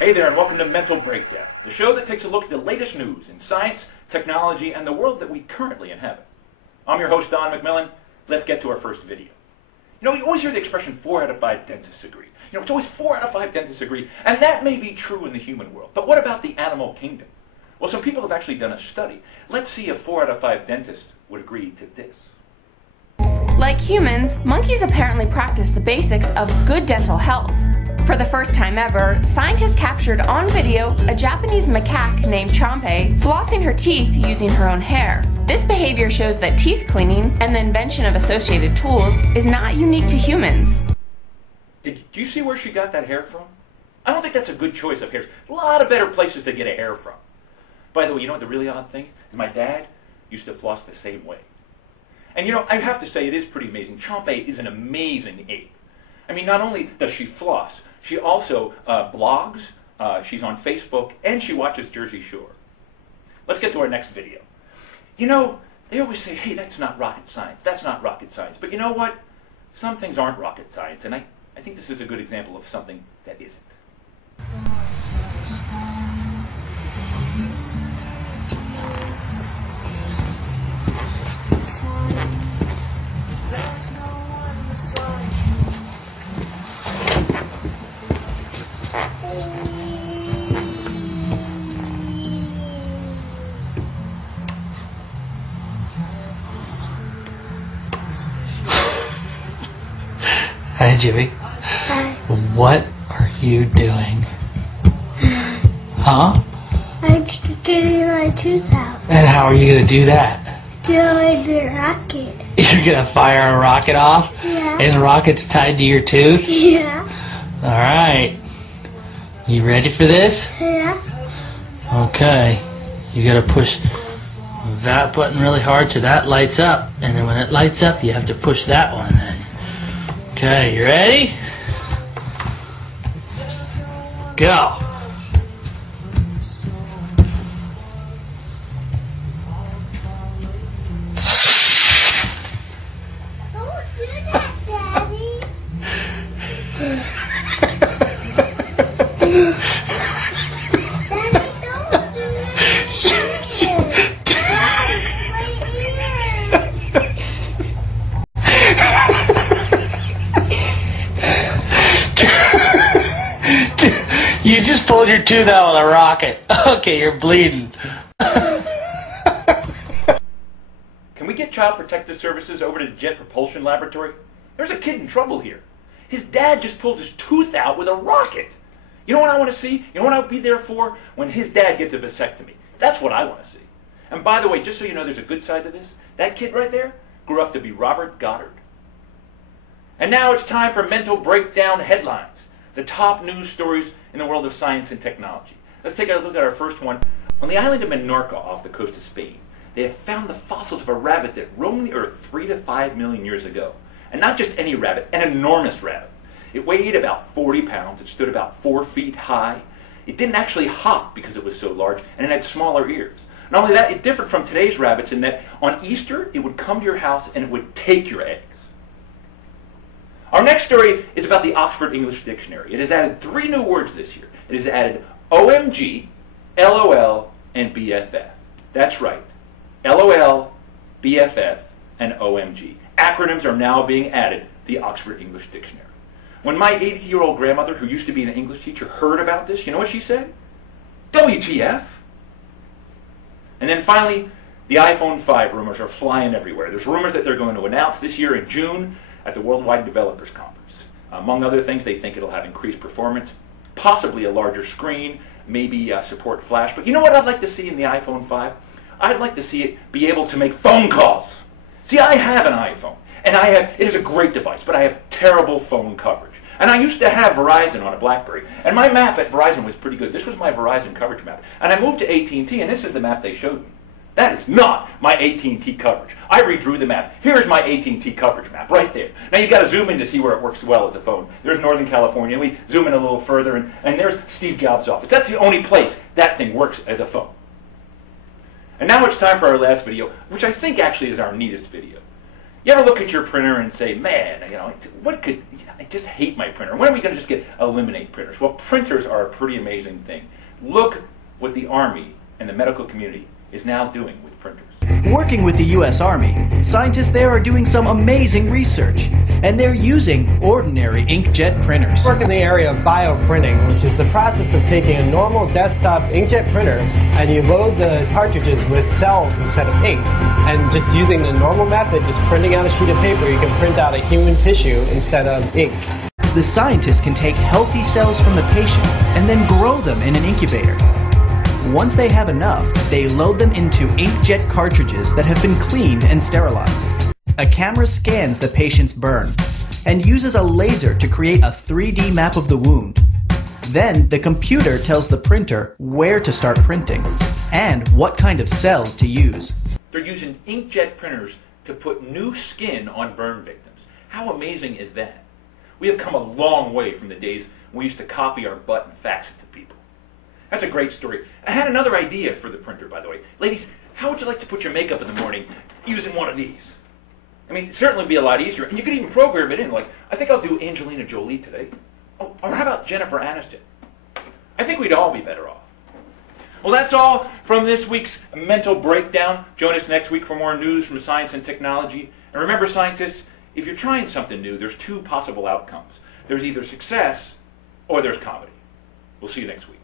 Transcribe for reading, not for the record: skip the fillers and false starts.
Hey there, and welcome to Mental Breakdown, the show that takes a look at the latest news in science, technology, and the world that we currently inhabit. I'm your host, Don McMillan. Let's get to our first video. You know, you always hear the expression 4 out of 5 dentists agree. You know, it's always 4 out of 5 dentists agree, and that may be true in the human world. But what about the animal kingdom? Well, some people have actually done a study. Let's see if 4 out of 5 dentists would agree to this. Like humans, monkeys apparently practice the basics of good dental health. For the first time ever, scientists captured on video a Japanese macaque named Chompe flossing her teeth using her own hair. This behavior shows that teeth cleaning and the invention of associated tools is not unique to humans. Do you see where she got that hair from? I don't think that's a good choice of hairs. There's a lot of better places to get a hair from. By the way, you know what the really odd thing is? My dad used to floss the same way. And you know, I have to say, it is pretty amazing. Chompe is an amazing ape. I mean, not only does she floss, she also blogs, she's on Facebook, and she watches Jersey Shore. Let's get to our next video. You know, they always say, hey, that's not rocket science, that's not rocket science. But you know what? Some things aren't rocket science, and I think this is a good example of something that isn't. Hi, Jimmy. Hi. What are you doing? Huh? I'm getting my tooth out. And how are you going to do that? Doing the rocket. You're going to fire a rocket off? Yeah. And the rocket's tied to your tooth? Yeah. Alright. You ready for this? Yeah. Okay. You got to push that button really hard so that lights up. And then when it lights up, you have to push that one then. Okay, you ready? Go. Don't do that, Daddy. Daddy, don't do You just pulled your tooth out with a rocket. Okay, you're bleeding. Can we get Child Protective Services over to the Jet Propulsion Laboratory? There's a kid in trouble here. His dad just pulled his tooth out with a rocket. You know what I want to see? You know what I would be there for? When his dad gets a vasectomy. That's what I want to see. And by the way, just so you know, there's a good side to this. That kid right there grew up to be Robert Goddard. And now it's time for Mental Breakdown headlines. The top news stories in the world of science and technology. Let's take a look at our first one. On the island of Menorca off the coast of Spain, they have found the fossils of a rabbit that roamed the earth 3 to 5 million years ago. And not just any rabbit, an enormous rabbit. It weighed about 40 pounds, it stood about 4 feet high. It didn't actually hop because it was so large, and it had smaller ears. Not only that, it differed from today's rabbits in that on Easter, it would come to your house and it would take your eggs. Our next story is about the Oxford English Dictionary. It has added 3 new words this year. It has added OMG, LOL, and BFF. That's right. LOL, BFF, and OMG. Acronyms are now being added to the Oxford English Dictionary. When my 80-year-old grandmother, who used to be an English teacher, heard about this, you know what she said? WTF? And then finally, the iPhone 5 rumors are flying everywhere. There's rumors that they're going to announce this year in June at the Worldwide Developers Conference. Among other things, they think it'll have increased performance, possibly a larger screen, maybe support flash. But you know what I'd like to see in the iPhone 5? I'd like to see it be able to make phone calls. See, I have an iPhone, and it is a great device, but I have terrible phone coverage. And I used to have Verizon on a BlackBerry, and my map at Verizon was pretty good. This was my Verizon coverage map. And I moved to AT&T, and this is the map they showed me. That is not my AT&T coverage. I redrew the map. Here's my AT&T coverage map, right there. Now you've got to zoom in to see where it works well as a phone. There's Northern California. We zoom in a little further, and there's Steve Jobs' office. That's the only place that thing works as a phone. And now it's time for our last video, which I think actually is our neatest video. You ever look at your printer and say, man, I just hate my printer. When are we going to just eliminate printers? Well, printers are a pretty amazing thing. Look what the Army and the medical community is now doing with printers. Working with the U.S. Army, scientists there are doing some amazing research, and they're using ordinary inkjet printers. I work in the area of bioprinting, which is the process of taking a normal desktop inkjet printer and you load the cartridges with cells instead of ink. And just using the normal method, just printing out a sheet of paper, you can print out a human tissue instead of ink. The scientists can take healthy cells from the patient and then grow them in an incubator. Once they have enough, they load them into inkjet cartridges that have been cleaned and sterilized. A camera scans the patient's burn and uses a laser to create a 3D map of the wound. Then the computer tells the printer where to start printing and what kind of cells to use. They're using inkjet printers to put new skin on burn victims. How amazing is that? We have come a long way from the days when we used to copy our butt and fax it to people. That's a great story. I had another idea for the printer, by the way. Ladies, how would you like to put your makeup in the morning using one of these? I mean, it'd certainly be a lot easier. And you could even program it in. Like, I think I'll do Angelina Jolie today. Oh, or how about Jennifer Aniston? I think we'd all be better off. Well, that's all from this week's Mental Breakdown. Join us next week for more news from science and technology. And remember, scientists, if you're trying something new, there's two possible outcomes. There's either success or there's comedy. We'll see you next week.